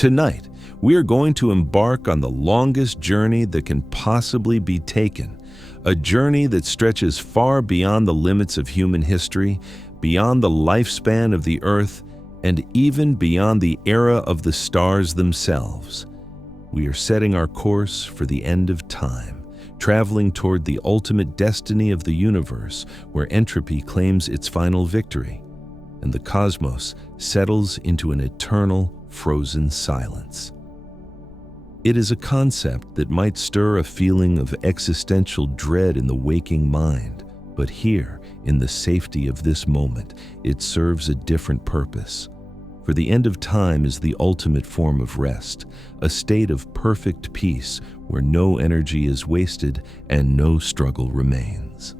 Tonight, we are going to embark on the longest journey that can possibly be taken, a journey that stretches far beyond the limits of human history, beyond the lifespan of the Earth, and even beyond the era of the stars themselves. We are setting our course for the end of time, traveling toward the ultimate destiny of the universe, where entropy claims its final victory, and the cosmos settles into an eternal, frozen silence. It is a concept that might stir a feeling of existential dread in the waking mind, but here, in the safety of this moment, it serves a different purpose. For the end of time is the ultimate form of rest, a state of perfect peace where no energy is wasted and no struggle remains.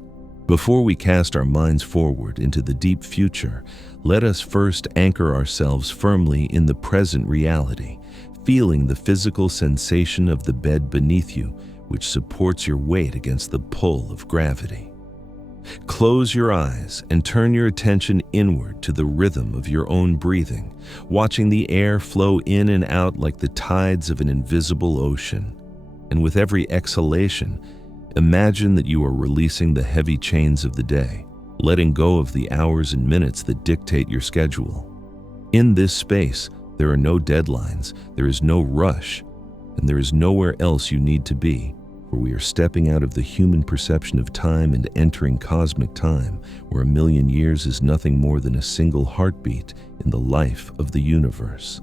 Before we cast our minds forward into the deep future, let us first anchor ourselves firmly in the present reality, feeling the physical sensation of the bed beneath you, which supports your weight against the pull of gravity. Close your eyes and turn your attention inward to the rhythm of your own breathing, watching the air flow in and out like the tides of an invisible ocean. And with every exhalation, imagine that you are releasing the heavy chains of the day, letting go of the hours and minutes that dictate your schedule. In this space, there are no deadlines, there is no rush, and there is nowhere else you need to be, for we are stepping out of the human perception of time and entering cosmic time, where 1,000,000 years is nothing more than a single heartbeat in the life of the universe.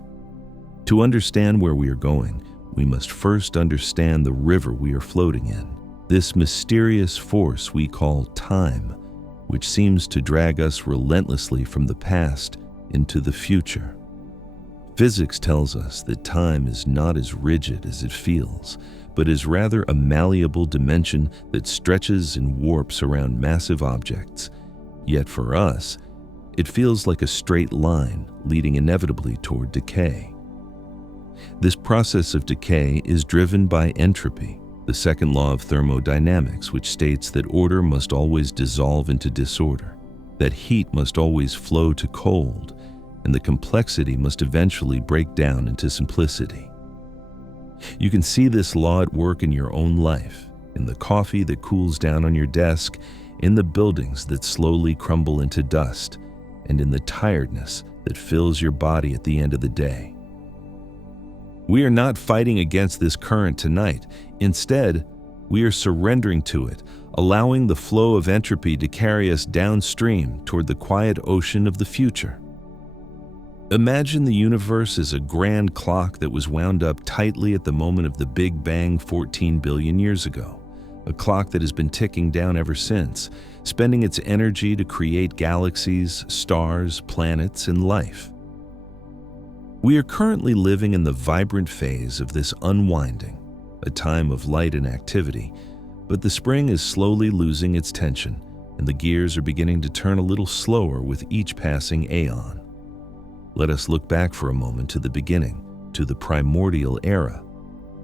To understand where we are going, we must first understand the river we are floating in, this mysterious force we call time, which seems to drag us relentlessly from the past into the future. Physics tells us that time is not as rigid as it feels, but is rather a malleable dimension that stretches and warps around massive objects. Yet for us, it feels like a straight line leading inevitably toward decay. This process of decay is driven by entropy, the second law of thermodynamics, which states that order must always dissolve into disorder, that heat must always flow to cold, and the complexity must eventually break down into simplicity. You can see this law at work in your own life, in the coffee that cools down on your desk, in the buildings that slowly crumble into dust, and in the tiredness that fills your body at the end of the day. We are not fighting against this current tonight. Instead, we are surrendering to it, allowing the flow of entropy to carry us downstream toward the quiet ocean of the future. Imagine the universe as a grand clock that was wound up tightly at the moment of the Big Bang 14 billion years ago, a clock that has been ticking down ever since, spending its energy to create galaxies, stars, planets, and life. We are currently living in the vibrant phase of this unwinding, a time of light and activity, but the spring is slowly losing its tension, and the gears are beginning to turn a little slower with each passing aeon. Let us look back for a moment to the beginning, to the primordial era,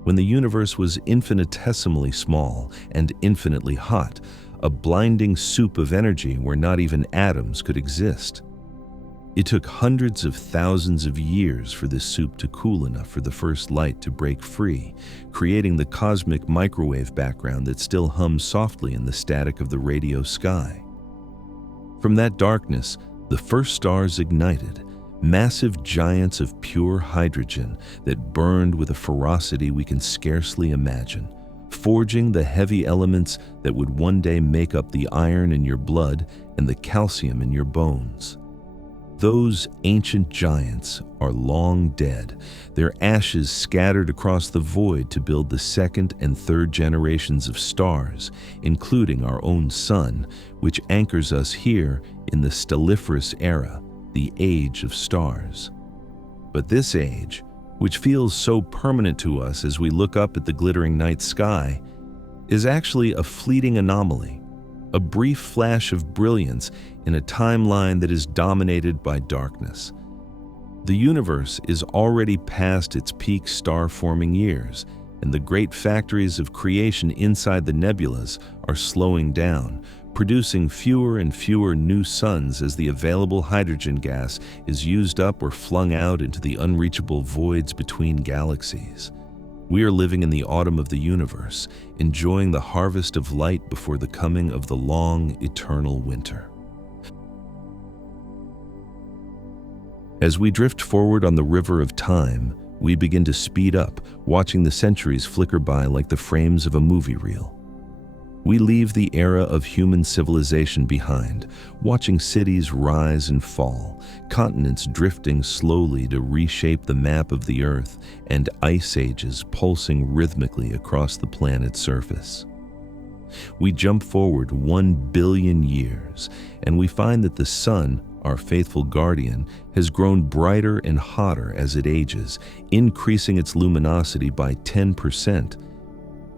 when the universe was infinitesimally small and infinitely hot, a blinding soup of energy where not even atoms could exist. It took hundreds of thousands of years for this soup to cool enough for the first light to break free, creating the cosmic microwave background that still hums softly in the static of the radio sky. From that darkness, the first stars ignited, massive giants of pure hydrogen that burned with a ferocity we can scarcely imagine, forging the heavy elements that would one day make up the iron in your blood and the calcium in your bones. Those ancient giants are long dead, their ashes scattered across the void to build the second and third generations of stars, including our own sun, which anchors us here in the stelliferous era, the age of stars. But this age, which feels so permanent to us as we look up at the glittering night sky, is actually a fleeting anomaly, a brief flash of brilliance in a timeline that is dominated by darkness. The universe is already past its peak star-forming years, and the great factories of creation inside the nebulas are slowing down, producing fewer and fewer new suns as the available hydrogen gas is used up or flung out into the unreachable voids between galaxies. We are living in the autumn of the universe, enjoying the harvest of light before the coming of the long, eternal winter. As we drift forward on the river of time, we begin to speed up, watching the centuries flicker by like the frames of a movie reel. We leave the era of human civilization behind, watching cities rise and fall, continents drifting slowly to reshape the map of the Earth, and ice ages pulsing rhythmically across the planet's surface. We jump forward 1 billion years, and we find that the sun, our faithful guardian, has grown brighter and hotter as it ages, increasing its luminosity by 10%.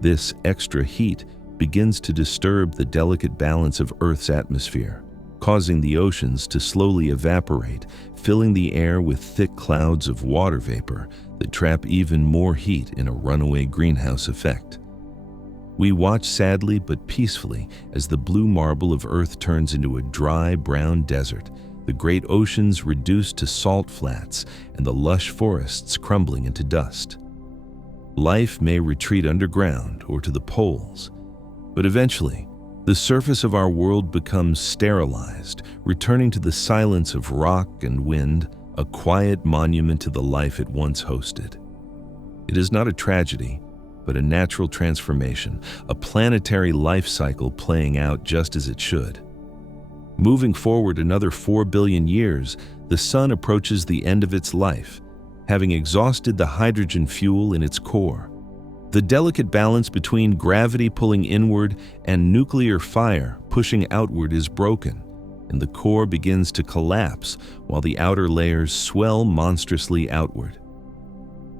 This extra heat begins to disturb the delicate balance of Earth's atmosphere, causing the oceans to slowly evaporate, filling the air with thick clouds of water vapor that trap even more heat in a runaway greenhouse effect. We watch sadly but peacefully as the blue marble of Earth turns into a dry, brown desert, the great oceans reduced to salt flats, and the lush forests crumbling into dust. Life may retreat underground or to the poles, but eventually, the surface of our world becomes sterilized, returning to the silence of rock and wind, a quiet monument to the life it once hosted. It is not a tragedy, but a natural transformation, a planetary life cycle playing out just as it should. Moving forward another 4 billion years, the sun approaches the end of its life, having exhausted the hydrogen fuel in its core. The delicate balance between gravity pulling inward and nuclear fire pushing outward is broken, and the core begins to collapse while the outer layers swell monstrously outward.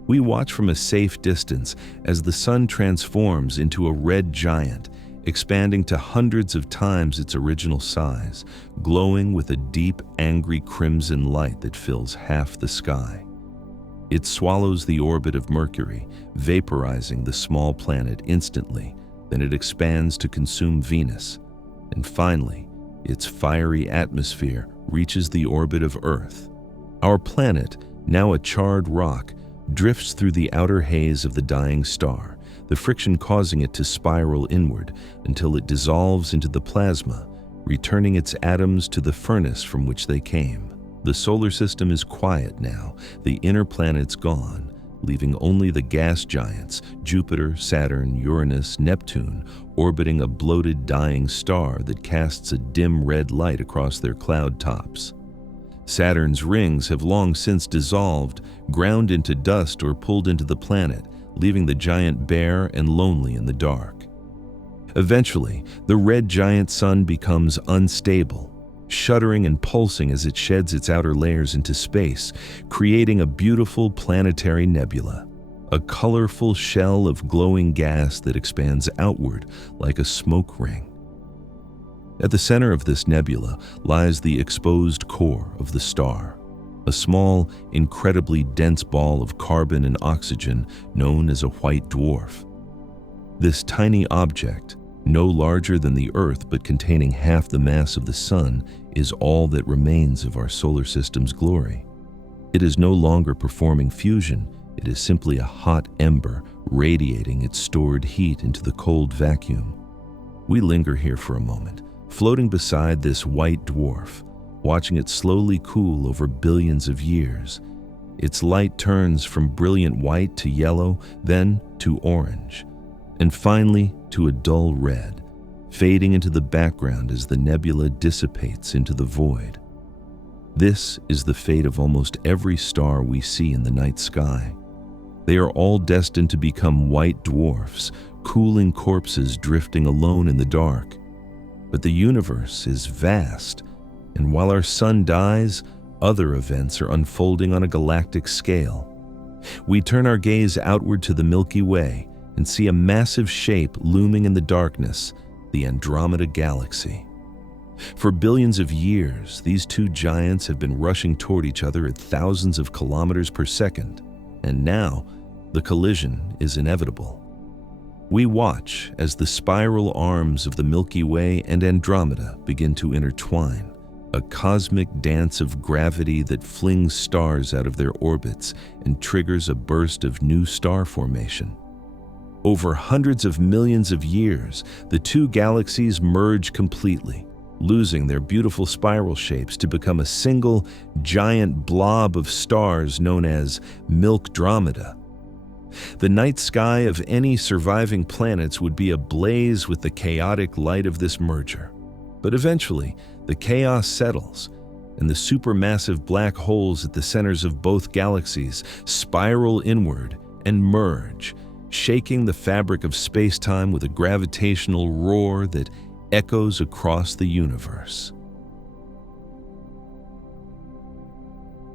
We watch from a safe distance as the sun transforms into a red giant, expanding to hundreds of times its original size, glowing with a deep, angry crimson light that fills half the sky. It swallows the orbit of Mercury, vaporizing the small planet instantly. Then it expands to consume Venus. And finally, its fiery atmosphere reaches the orbit of Earth. Our planet, now a charred rock, drifts through the outer haze of the dying star, the friction causing it to spiral inward until it dissolves into the plasma, returning its atoms to the furnace from which they came. The solar system is quiet now, the inner planets gone, leaving only the gas giants, Jupiter, Saturn, Uranus, Neptune, orbiting a bloated dying star that casts a dim red light across their cloud tops. Saturn's rings have long since dissolved, ground into dust or pulled into the planet, leaving the giant bare and lonely in the dark. Eventually, the red giant sun becomes unstable, shuddering and pulsing as it sheds its outer layers into space, creating a beautiful planetary nebula, a colorful shell of glowing gas that expands outward like a smoke ring. At the center of this nebula lies the exposed core of the star, a small, incredibly dense ball of carbon and oxygen known as a white dwarf. This tiny object, no larger than the Earth but containing half the mass of the Sun, is all that remains of our solar system's glory. It is no longer performing fusion, it is simply a hot ember radiating its stored heat into the cold vacuum. We linger here for a moment, floating beside this white dwarf, watching it slowly cool over billions of years. Its light turns from brilliant white to yellow, then to orange, and finally to a dull red, fading into the background as the nebula dissipates into the void. This is the fate of almost every star we see in the night sky. They are all destined to become white dwarfs, cooling corpses drifting alone in the dark. But the universe is vast, and while our sun dies, other events are unfolding on a galactic scale. We turn our gaze outward to the Milky Way and see a massive shape looming in the darkness, the Andromeda Galaxy. For billions of years, these two giants have been rushing toward each other at thousands of kilometers per second, and now the collision is inevitable. We watch as the spiral arms of the Milky Way and Andromeda begin to intertwine, a cosmic dance of gravity that flings stars out of their orbits and triggers a burst of new star formation. Over hundreds of millions of years, the two galaxies merge completely, losing their beautiful spiral shapes to become a single, giant blob of stars known as Milkdromeda. The night sky of any surviving planets would be ablaze with the chaotic light of this merger. But eventually, the chaos settles, and the supermassive black holes at the centers of both galaxies spiral inward and merge, shaking the fabric of space-time with a gravitational roar that echoes across the universe.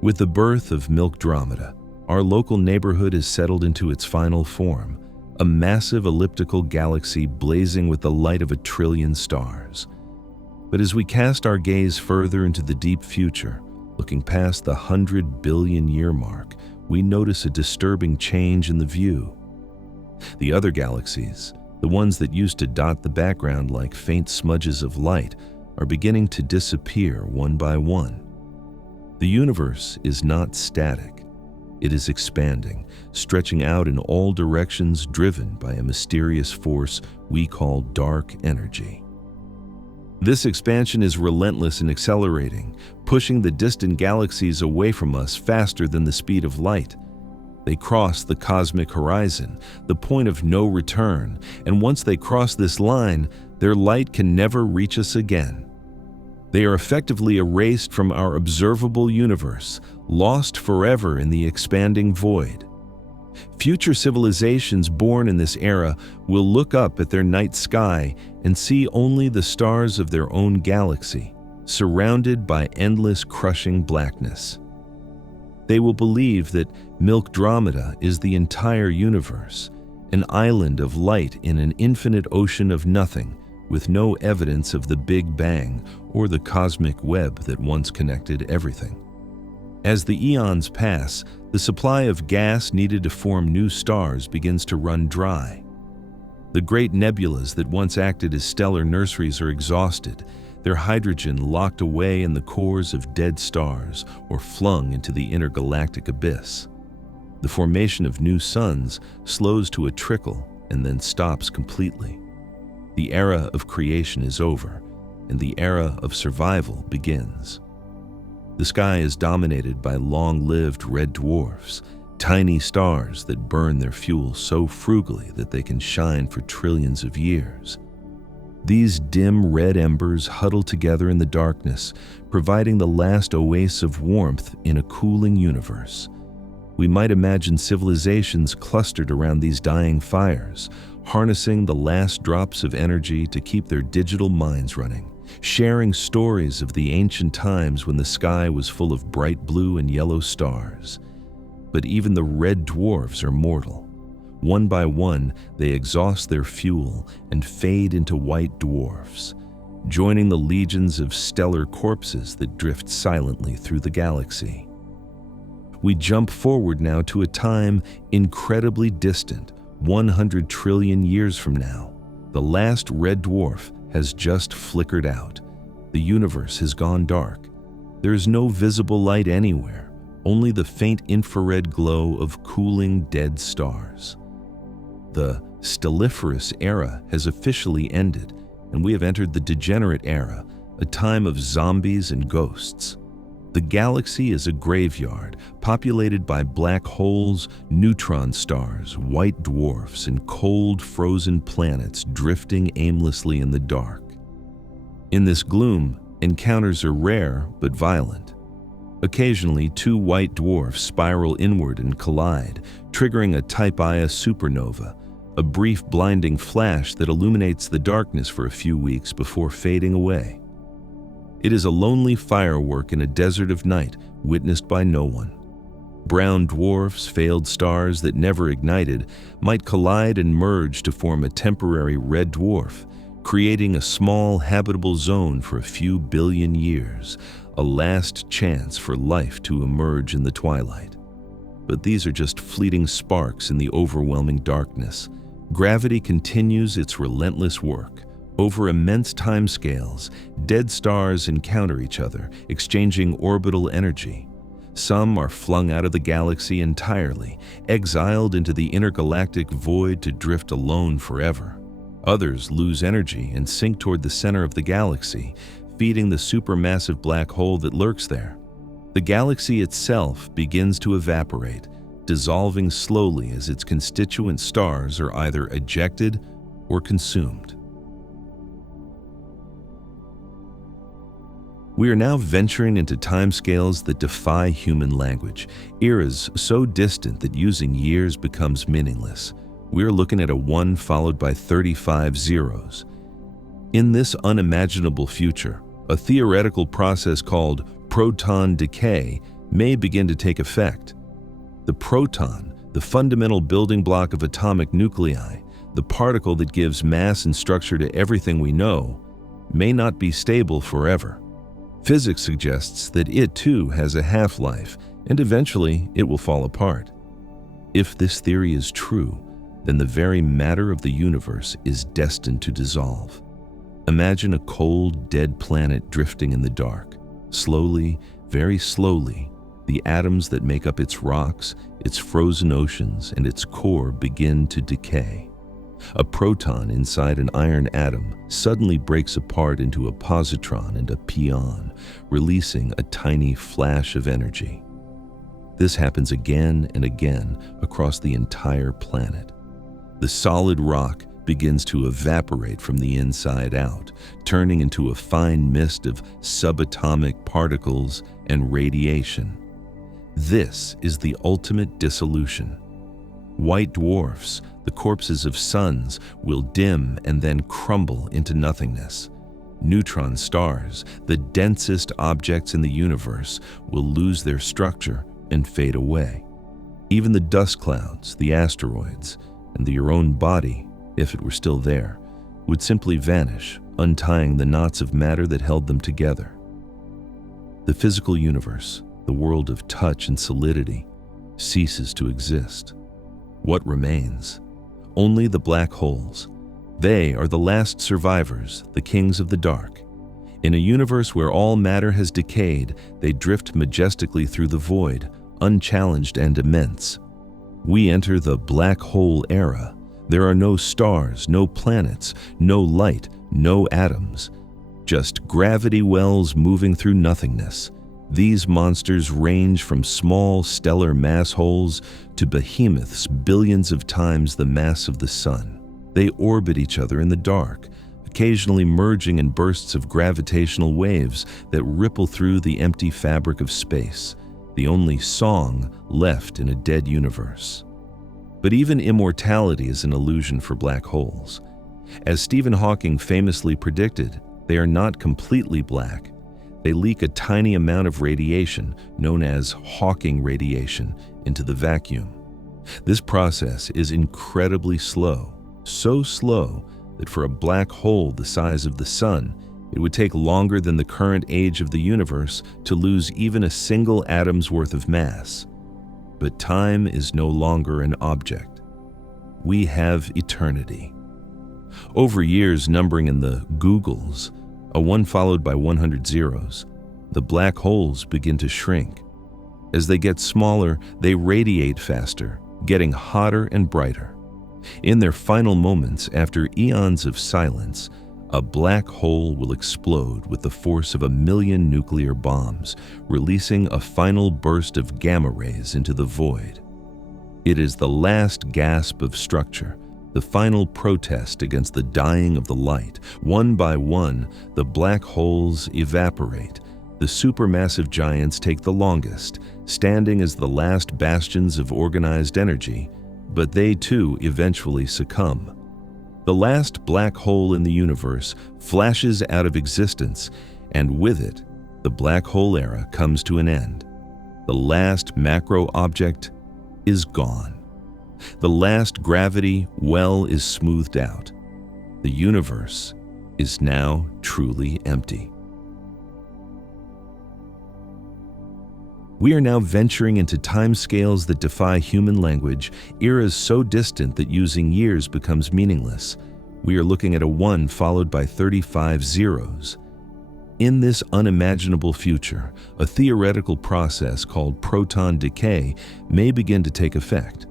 With the birth of Milkdromeda, our local neighborhood has settled into its final form, a massive elliptical galaxy blazing with the light of 1 trillion stars. But as we cast our gaze further into the deep future, looking past the 100 billion year mark, we notice a disturbing change in the view. The other galaxies, the ones that used to dot the background like faint smudges of light, are beginning to disappear one by one. The universe is not static. It is expanding, stretching out in all directions, driven by a mysterious force we call dark energy. This expansion is relentless and accelerating, pushing the distant galaxies away from us faster than the speed of light. They cross the cosmic horizon, the point of no return, and once they cross this line, their light can never reach us again. They are effectively erased from our observable universe, lost forever in the expanding void. Future civilizations born in this era will look up at their night sky and see only the stars of their own galaxy, surrounded by endless crushing blackness. They will believe that Milkdromeda is the entire universe, an island of light in an infinite ocean of nothing, with no evidence of the Big Bang or the cosmic web that once connected everything. As the eons pass, the supply of gas needed to form new stars begins to run dry. The great nebulas that once acted as stellar nurseries are exhausted, their hydrogen locked away in the cores of dead stars or flung into the intergalactic abyss. The formation of new suns slows to a trickle and then stops completely. The era of creation is over, and the era of survival begins. The sky is dominated by long-lived red dwarfs, tiny stars that burn their fuel so frugally that they can shine for trillions of years. These dim red embers huddle together in the darkness, providing the last oasis of warmth in a cooling universe. We might imagine civilizations clustered around these dying fires, harnessing the last drops of energy to keep their digital minds running, sharing stories of the ancient times when the sky was full of bright blue and yellow stars. But even the red dwarfs are mortal. One by one, they exhaust their fuel and fade into white dwarfs, joining the legions of stellar corpses that drift silently through the galaxy. We jump forward now to a time incredibly distant, 100 trillion years from now. The last red dwarf has just flickered out. The universe has gone dark. There is no visible light anywhere, only the faint infrared glow of cooling dead stars. The stelliferous era has officially ended, and we have entered the Degenerate Era, a time of zombies and ghosts. The galaxy is a graveyard populated by black holes, neutron stars, white dwarfs, and cold, frozen planets drifting aimlessly in the dark. In this gloom, encounters are rare but violent. Occasionally, two white dwarfs spiral inward and collide, triggering a Type Ia supernova, a brief blinding flash that illuminates the darkness for a few weeks before fading away. It is a lonely firework in a desert of night, witnessed by no one. Brown dwarfs, failed stars that never ignited, might collide and merge to form a temporary red dwarf, creating a small habitable zone for a few billion years, a last chance for life to emerge in the twilight. But these are just fleeting sparks in the overwhelming darkness, Gravity continues its relentless work. Over immense timescales, dead stars encounter each other, exchanging orbital energy. Some are flung out of the galaxy entirely, exiled into the intergalactic void to drift alone forever. Others lose energy and sink toward the center of the galaxy, feeding the supermassive black hole that lurks there. The galaxy itself begins to evaporate, dissolving slowly as its constituent stars are either ejected or consumed. We are now venturing into timescales that defy human language, eras so distant that using years becomes meaningless. We are looking at a 1 followed by 35 zeros. In this unimaginable future, a theoretical process called proton decay may begin to take effect. The proton, the fundamental building block of atomic nuclei, the particle that gives mass and structure to everything we know, may not be stable forever. Physics suggests that it too has a half-life, and eventually it will fall apart. If this theory is true, then the very matter of the universe is destined to dissolve. Imagine a cold, dead planet drifting in the dark. Slowly, very slowly, the atoms that make up its rocks, its frozen oceans, and its core begin to decay. A proton inside an iron atom suddenly breaks apart into a positron and a pion, releasing a tiny flash of energy. This happens again and again across the entire planet. The solid rock begins to evaporate from the inside out, turning into a fine mist of subatomic particles and radiation. This is the ultimate dissolution. White dwarfs, the corpses of suns, will dim and then crumble into nothingness. Neutron stars, the densest objects in the universe, will lose their structure and fade away. Even the dust clouds, the asteroids, and your own body, if it were still there, would simply vanish, untying the knots of matter that held them together. The physical universe, the world of touch and solidity, ceases to exist. What remains? Only the black holes. They are the last survivors, the kings of the dark. In a universe where all matter has decayed, they drift majestically through the void, unchallenged and immense. We enter the black hole era. There are no stars, no planets, no light, no atoms. Just gravity wells moving through nothingness. These monsters range from small stellar mass holes to behemoths billions of times the mass of the sun. They orbit each other in the dark, occasionally merging in bursts of gravitational waves that ripple through the empty fabric of space, the only song left in a dead universe. But even immortality is an illusion for black holes. As Stephen Hawking famously predicted, they are not completely black. They leak a tiny amount of radiation, known as Hawking radiation, into the vacuum. This process is incredibly slow, so slow that for a black hole the size of the sun, it would take longer than the current age of the universe to lose even a single atom's worth of mass. But time is no longer an object. We have eternity. Over years numbering in the googles, a 1 followed by 100 zeros, the black holes begin to shrink. As they get smaller, they radiate faster, getting hotter and brighter. In their final moments, after eons of silence, a black hole will explode with the force of 1,000,000 nuclear bombs, releasing a final burst of gamma rays into the void. It is the last gasp of structure, the final protest against the dying of the light. One by one, the black holes evaporate. The supermassive giants take the longest, standing as the last bastions of organized energy, but they too eventually succumb. The last black hole in the universe flashes out of existence, and with it, the black hole era comes to an end. The last macro object is gone. The last gravity well is smoothed out. The universe is now truly empty. We are now venturing into timescales that defy human language, eras so distant that using years becomes meaningless. We are looking at a 1 followed by 35 zeros. In this unimaginable future, a theoretical process called proton decay may begin to take effect.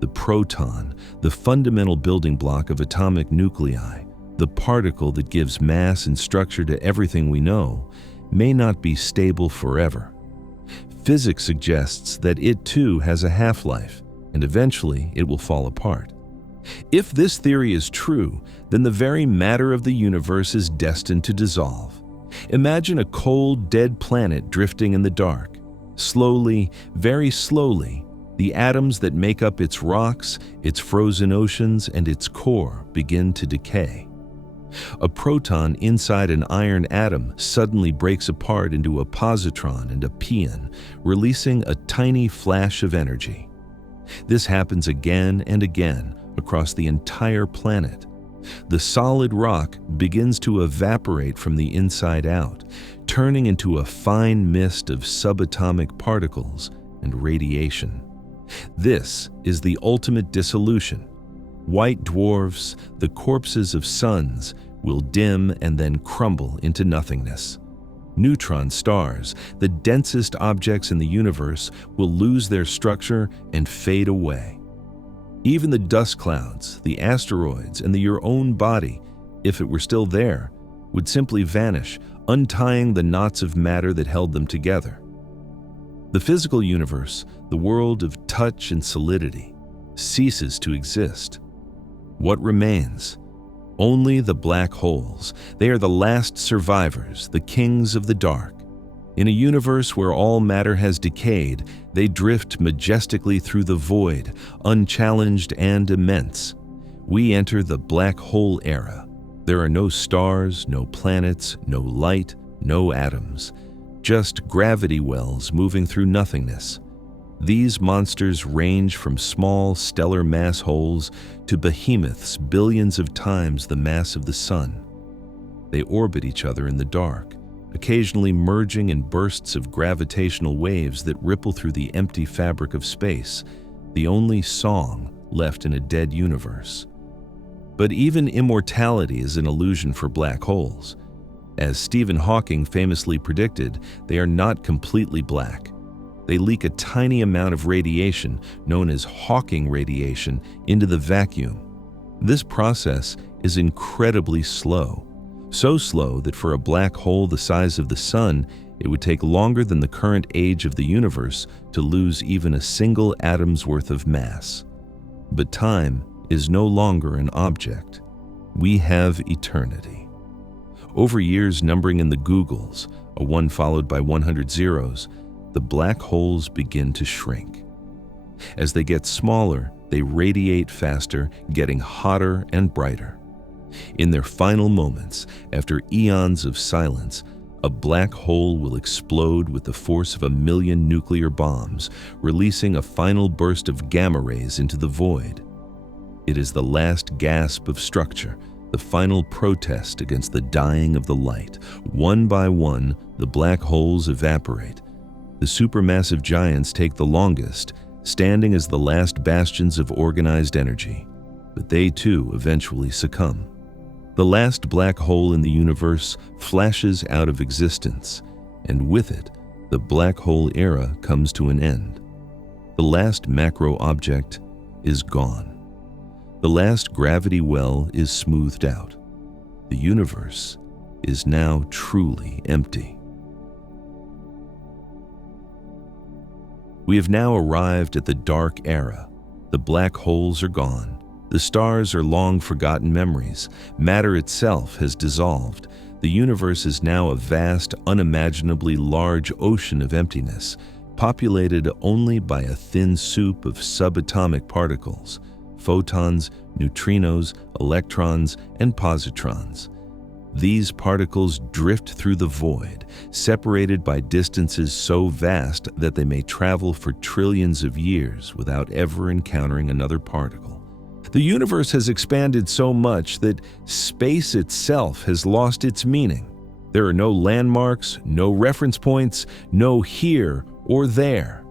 The proton, the fundamental building block of atomic nuclei, the particle that gives mass and structure to everything we know, may not be stable forever. Physics suggests that it too has a half-life, and eventually it will fall apart. If this theory is true, then the very matter of the universe is destined to dissolve. Imagine a cold, dead planet drifting in the dark. Slowly, very slowly, the atoms that make up its rocks, its frozen oceans, and its core begin to decay. A proton inside an iron atom suddenly breaks apart into a positron and a pion, releasing a tiny flash of energy. This happens again and again across the entire planet. The solid rock begins to evaporate from the inside out, turning into a fine mist of subatomic particles and radiation. This is the ultimate dissolution. White dwarfs, the corpses of suns, will dim and then crumble into nothingness. Neutron stars, the densest objects in the universe, will lose their structure and fade away. Even the dust clouds, the asteroids, and your own body, if it were still there, would simply vanish, untying the knots of matter that held them together. The physical universe, the world of touch and solidity, ceases to exist. What remains? Only the black holes. They are the last survivors, the kings of the dark. In a universe where all matter has decayed, they drift majestically through the void, unchallenged and immense. We enter the black hole era. There are no stars, no planets, no light, no atoms. Just gravity wells moving through nothingness. These monsters range from small stellar mass holes to behemoths billions of times the mass of the sun. They orbit each other in the dark, occasionally merging in bursts of gravitational waves that ripple through the empty fabric of space, the only song left in a dead universe. But even immortality is an illusion for black holes. As Stephen Hawking famously predicted, they are not completely black. They leak a tiny amount of radiation, known as Hawking radiation, into the vacuum. This process is incredibly slow. So slow that for a black hole the size of the sun, it would take longer than the current age of the universe to lose even a single atom's worth of mass. But time is no longer an object. We have eternity. Over years numbering in the googles, a 1 followed by 100 zeros, the black holes begin to shrink. As they get smaller, they radiate faster, getting hotter and brighter. In their final moments, after eons of silence, a black hole will explode with the force of 1,000,000 nuclear bombs, releasing a final burst of gamma rays into the void. It is the last gasp of structure, the final protest against the dying of the light. One by one, the black holes evaporate. The supermassive giants take the longest, standing as the last bastions of organized energy. But they too eventually succumb. The last black hole in the universe flashes out of existence, and with it, the black hole era comes to an end. The last macro object is gone. The last gravity well is smoothed out. The universe is now truly empty. We have now arrived at the dark era. The black holes are gone. The stars are long forgotten memories. Matter itself has dissolved. The universe is now a vast, unimaginably large ocean of emptiness, populated only by a thin soup of subatomic particles. Photons, neutrinos, electrons, and positrons. These particles drift through the void, separated by distances so vast that they may travel for trillions of years without ever encountering another particle. The universe has expanded so much that space itself has lost its meaning. There are no landmarks, no reference points, no here or there.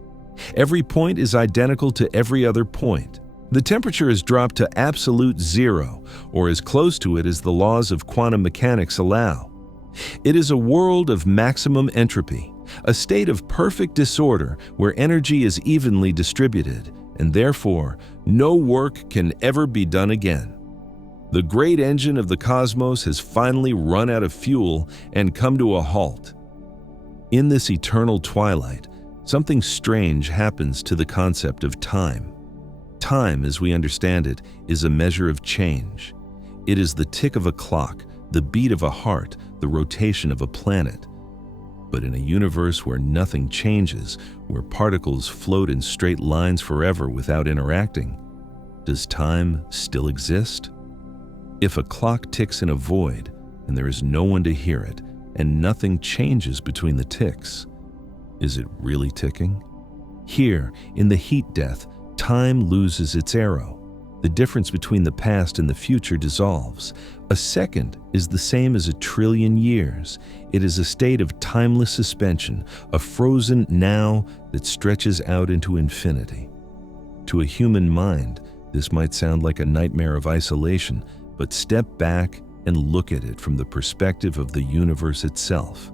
Every point is identical to every other point. The temperature is dropped to absolute zero, or as close to it as the laws of quantum mechanics allow. It is a world of maximum entropy, a state of perfect disorder where energy is evenly distributed, and therefore, no work can ever be done again. The great engine of the cosmos has finally run out of fuel and come to a halt. In this eternal twilight, something strange happens to the concept of time. Time, as we understand it, is a measure of change. It is the tick of a clock, the beat of a heart, the rotation of a planet. But in a universe where nothing changes, where particles float in straight lines forever without interacting, does time still exist? If a clock ticks in a void, and there is no one to hear it, and nothing changes between the ticks, is it really ticking? Here, in the heat death, time loses its arrow. The difference between the past and the future dissolves. A second is the same as 1,000,000,000,000 years. It is a state of timeless suspension, a frozen now that stretches out into infinity. To a human mind, this might sound like a nightmare of isolation, but step back and look at it from the perspective of the universe itself.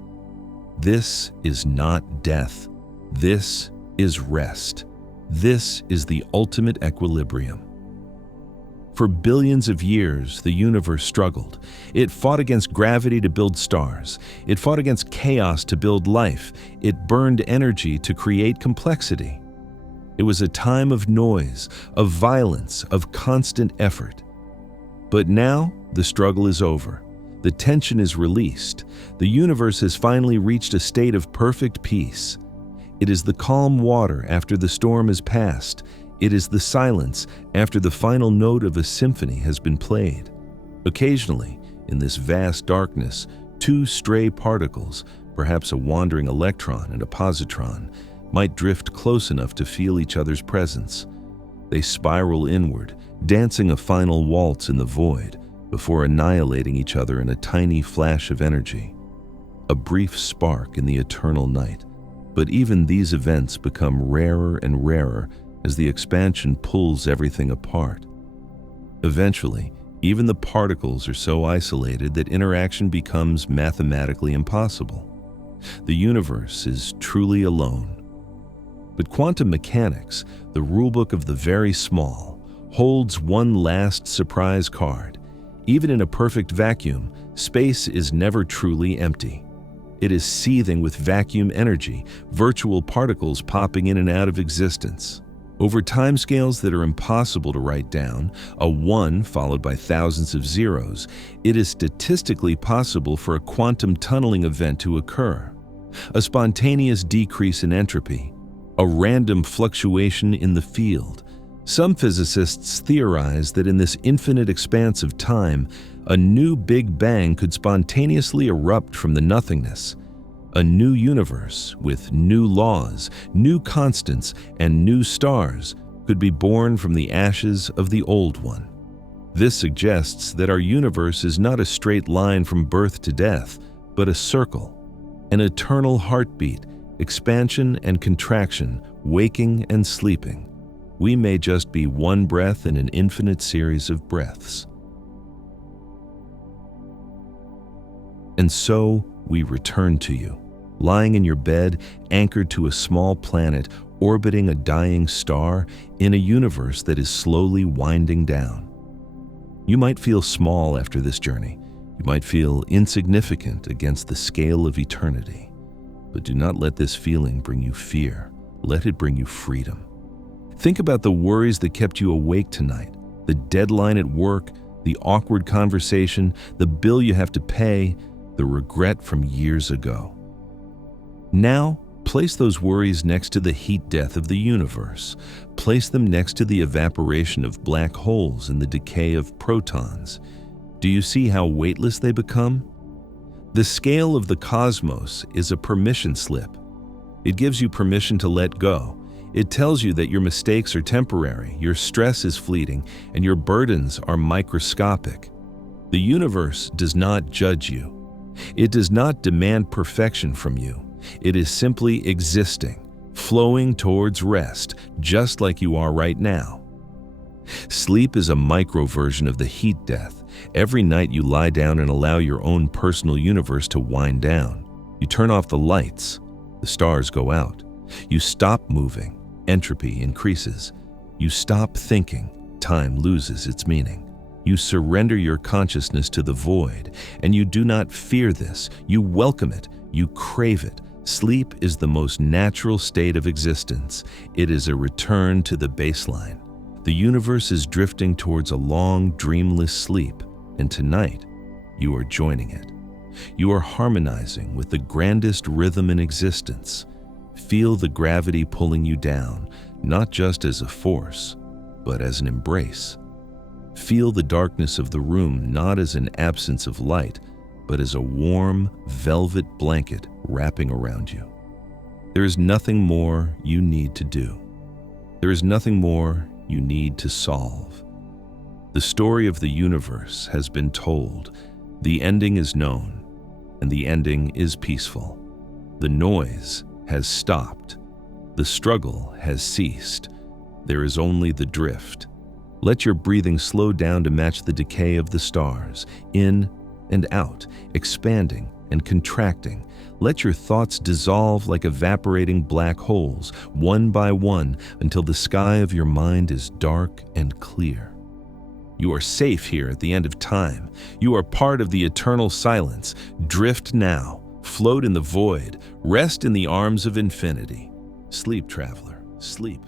This is not death. This is rest. This is the ultimate equilibrium. For billions of years, the universe struggled. It fought against gravity to build stars. It fought against chaos to build life. It burned energy to create complexity. It was a time of noise, of violence, of constant effort. But now, the struggle is over. The tension is released. The universe has finally reached a state of perfect peace. It is the calm water after the storm has passed. It is the silence after the final note of a symphony has been played. Occasionally, in this vast darkness, two stray particles, perhaps a wandering electron and a positron, might drift close enough to feel each other's presence. They spiral inward, dancing a final waltz in the void, before annihilating each other in a tiny flash of energy. A brief spark in the eternal night. But even these events become rarer and rarer as the expansion pulls everything apart. Eventually, even the particles are so isolated that interaction becomes mathematically impossible. The universe is truly alone. But quantum mechanics, the rulebook of the very small, holds one last surprise card. Even in a perfect vacuum, space is never truly empty. It is seething with vacuum energy, virtual particles popping in and out of existence. Over timescales that are impossible to write down, a 1 followed by thousands of zeros, it is statistically possible for a quantum tunneling event to occur. A spontaneous decrease in entropy, a random fluctuation in the field. Some physicists theorize that in this infinite expanse of time, a new Big Bang could spontaneously erupt from the nothingness. A new universe with new laws, new constants, and new stars could be born from the ashes of the old one. This suggests that our universe is not a straight line from birth to death, but a circle, an eternal heartbeat, expansion and contraction, waking and sleeping. We may just be one breath in an infinite series of breaths. And so we return to you, lying in your bed, anchored to a small planet, orbiting a dying star in a universe that is slowly winding down. You might feel small after this journey. You might feel insignificant against the scale of eternity. But do not let this feeling bring you fear. Let it bring you freedom. Think about the worries that kept you awake tonight, the deadline at work, the awkward conversation, the bill you have to pay, the regret from years ago. Now, place those worries next to the heat death of the universe. Place them next to the evaporation of black holes and the decay of protons. Do you see how weightless they become? The scale of the cosmos is a permission slip. It gives you permission to let go. It tells you that your mistakes are temporary, your stress is fleeting, and your burdens are microscopic. The universe does not judge you. It does not demand perfection from you. It is simply existing, flowing towards rest, just like you are right now. Sleep is a micro version of the heat death. Every night you lie down and allow your own personal universe to wind down. You turn off the lights, the stars go out. You stop moving, entropy increases. You stop thinking, time loses its meaning. You surrender your consciousness to the void, and you do not fear this. You welcome it, you crave it. Sleep is the most natural state of existence. It is a return to the baseline. The universe is drifting towards a long, dreamless sleep, and tonight, you are joining it. You are harmonizing with the grandest rhythm in existence. Feel the gravity pulling you down, not just as a force, but as an embrace. Feel the darkness of the room not as an absence of light, but as a warm, velvet blanket wrapping around you. There is nothing more you need to do. There is nothing more you need to solve. The story of the universe has been told. The ending is known, and the ending is peaceful. The noise has stopped. The struggle has ceased. There is only the drift. Let your breathing slow down to match the decay of the stars, in and out, expanding and contracting. Let your thoughts dissolve like evaporating black holes, one by one, until the sky of your mind is dark and clear. You are safe here at the end of time. You are part of the eternal silence. Drift now, float in the void, rest in the arms of infinity. Sleep, traveler, sleep.